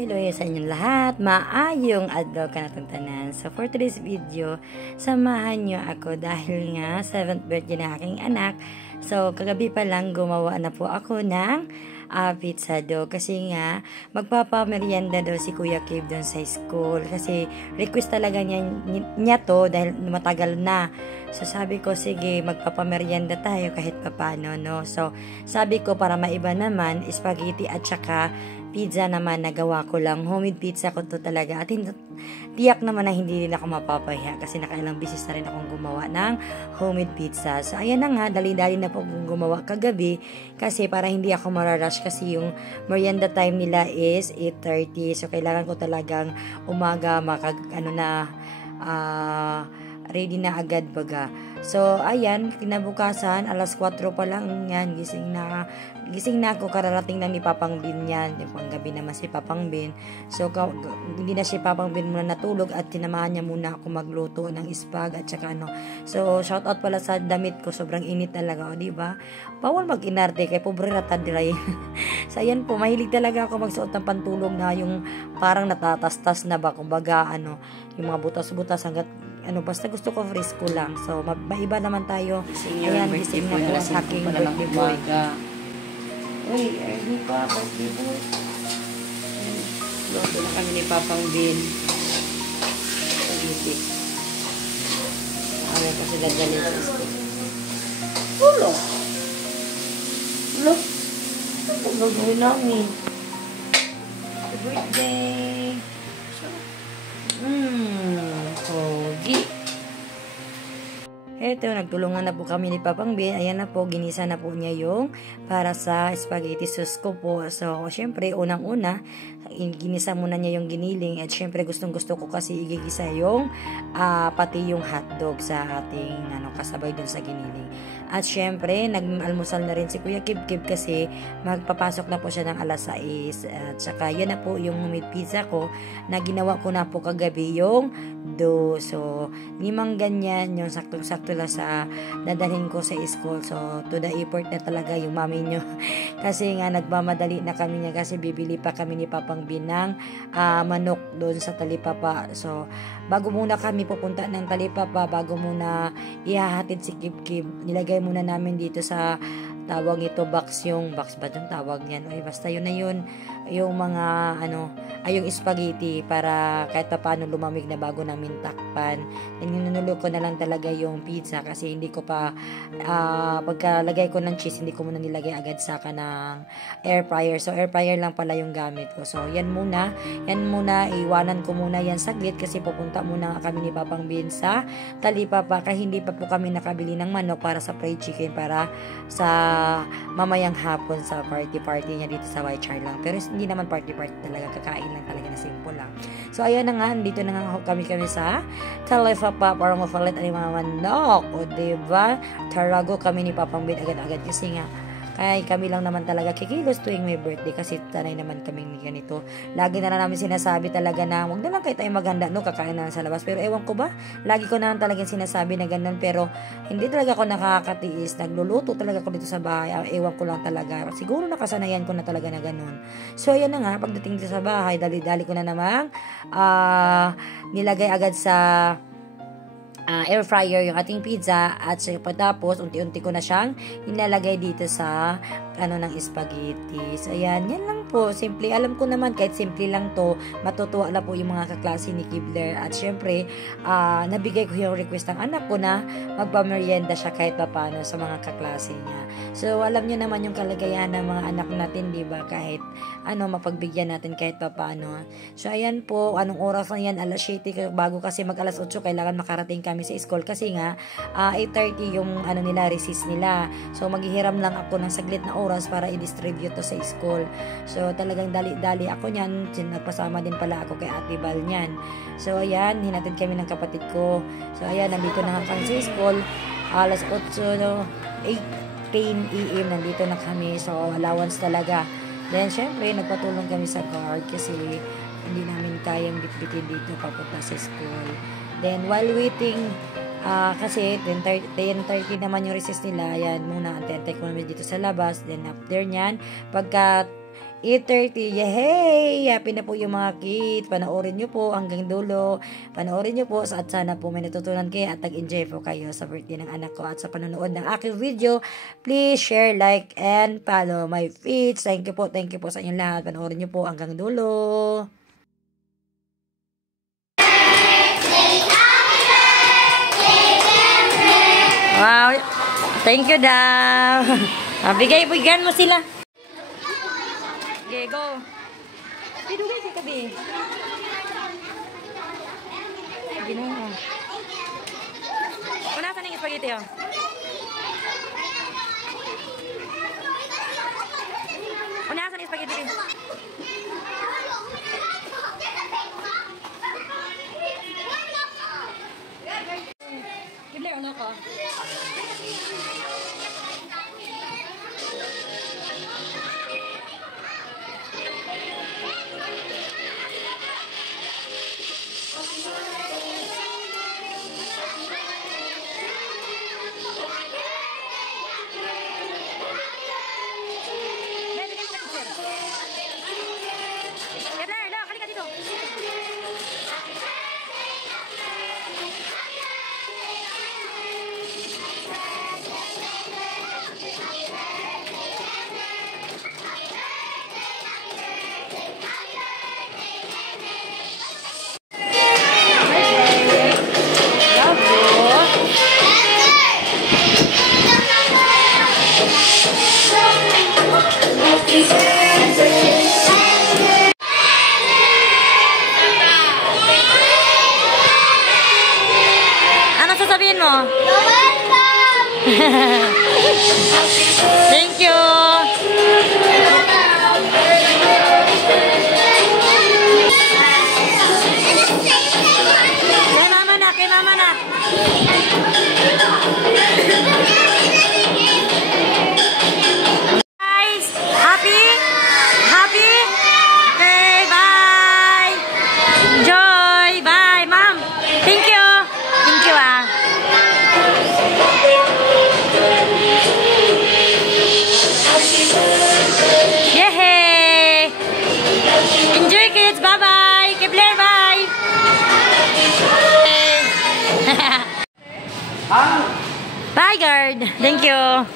hello sa inyong lahat. Maayong adlaw ka natong tanan. So for today's video, samahan nyo ako dahil nga 7th birthday na aking anak. So kagabi pa lang gumawa na po ako ng pizza dough kasi nga magpapamerienda daw si Kuya Kev doon sa school kasi request talaga niya to dahil matagal na. So sabi ko sige magpapamerienda tayo kahit papano, no. So sabi ko para maiba naman spaghetti at saka pizza naman nagawa ko lang. Homemade pizza ko to talaga at tiyak naman na hindi rin ako mapapahiya kasi nakailang beses na rin akong gumawa ng homemade pizza. So ayan na nga, dali-dali na po akong gumawa kagabi kasi para hindi ako mararush kasi yung merienda time nila is 8:30. So kailangan ko talagang umaga ready na agad baga. So ayan, kinabukasan alas 4 pa lang yan, gising na ako, kararating lang ni Papang Bin yan. Yung panggabi naman si Papang Bin. So hindi na si Papang Bin muna natulog at tinamahan niya muna ako magluto ng spag at saka ano. So shout out pala sa damit ko, sobrang init talaga, di ba? Bawal mag-inarte kay pobre ratadray. So ayan po, mahilig talaga ako magsuot ng pantulog na yung parang natatastas na ba, kumbaga yung mga butas-butas hanggat basta gusto ko fresco lang. So, maiba naman tayo. Ayan, gising na po sa aking birthday boy. Uy, early pa, birthday boy. Lodo na kami ni Papang Bin. Pagiti. Ayaw kasi dadalhin sa school. Ulo! Ulo! Ano gagawin namin? Happy birthday! Pogi. Eto, nagtulungan na po kami ni Papang Bin. Ayan na po, ginisa na po niya yung para sa spaghetti sauce ko po. So, syempre, unang-una, ginisa muna niya yung giniling. At syempre, gustong-gusto ko kasi igigisa yung pati yung hotdog sa ating kasabay dun sa giniling. At syempre, nag-almusal na rin si Kuya Kev kasi magpapasok na po siya ng alas 6. At saka, yan na po yung homemade pizza ko na ginawa ko na po kagabi yung dough. So, limang ganyan yung saktong-sakto lang sa dadalhin ko sa school. So, to the airport na talaga yung mami nyo. Kasi nga, nagmamadali na kami niya kasi bibili pa kami ni Papang Bin ng manok doon sa Talipapa. So, bago muna kami pupunta ng Talipapa, bago muna ihahatid si Kev, nilagay muna namin dito sa tawag ito box ba yung tawag niyan? Ay, basta yun na yun. Yung mga yung spaghetti para kahit pa paano lumamig na bago namin takpan. Ninunulo ko na lang talaga yung pizza kasi hindi ko pa pagkalagay ko ng cheese, hindi ko muna nilagay agad sa kanang air fryer. So air fryer lang pala yung gamit ko. So yan muna, iwanan ko muna yan saglit kasi pupunta muna kami ni Papang Bin sa Talipapa kaya hindi pa po kami nakabili ng manok para sa fried chicken para sa mamayang hapon sa party niya dito sa White Char lang. Pero hindi naman party talaga, kakain lang talaga na simple lang. So ayan na nga, dito na nga kami sa Talipapa para mapalit ang mga manok. O diba? Tarago kami ni Papang Bin agad-agad kasi nga kaya kami lang naman talaga kikilos tuwing may birthday kasi tanay naman kami ganito. Lagi na lang namin sinasabi talaga na huwag na lang kayo tayo maganda, no? Kakain na lang sa labas. Pero ewan ko ba, lagi ko na lang talagang sinasabi na ganun. Pero hindi talaga ako nakakatiis. Nagluluto talaga ako dito sa bahay. Ewan ko lang talaga. Siguro nakasanayan ko na talaga na ganun. So ayan na nga, pagdating dito sa bahay, dali-dali ko na namang nilagay agad sa air fryer yung ating pizza at tapos unti-unti ko na siyang ilalagay dito sa ng spaghetti. So ayan, yan lang po, simple. Alam ko naman kahit simple lang to, matutuwa na po yung mga kaklase ni Kibler. At syempre, nabigay ko yung request ng anak ko na magpamerienda siya kahit paano sa mga kaklase niya. So alam niyo naman yung kalagayan ng mga anak natin, di ba? Kahit mapagbigyan natin kahit paano. So ayan po, anong oras na yan? Alas 7 bago kasi mag alas 8 kailangan makarating kami sa school kasi nga 8:30 yung nila recess nila. So maghihiram lang ako ng saglit na oras para i-distribute to sa school. So talagang dali-dali ako niyan. Nagpasama din pala ako kay Ate Bal niyan. So ayan, hinatid kami ng kapatid ko. So ayan, nandito na kami sa school. Alas 8, 8:10 AM nandito na kami. So allowance talaga. Then syempre nagpatulong kami sa guard kasi hindi namin kayang bitbitin dito papunta sa school. Then while waiting kasi 10:30 naman yung recess nila. Ayan, muna antay ko namin dito sa labas. Then after nyan, pagka 8:30. Yay! Happy na po yung mga kids. Panoorin nyo po hanggang dulo. Panoorin nyo po at sana po may natutunan kayo at nag-enjoy po kayo sa birthday ng anak ko at sa panonood ng aking video. Please share, like, and follow my feeds. Thank you po sa inyong lahat. Panoorin nyo po hanggang dulo. Wow! Thank you daw. Bigyan mo sila. Okay, go. Dugay sa kabi. Ginoo. Unasan yung spaghetti, oh. Unasan yung spaghetti. Gibler, ano ko? Ano sasabihin mo? You're welcome! Thank you! Kay mama na! Guys! Happy? Happy? Okay, bye! Enjoy! Bye, ma'am! Thank you! Thank you, ah! Yay! Enjoy, kids! Bye-bye! Kibler, bye! Bye, guard! Thank you!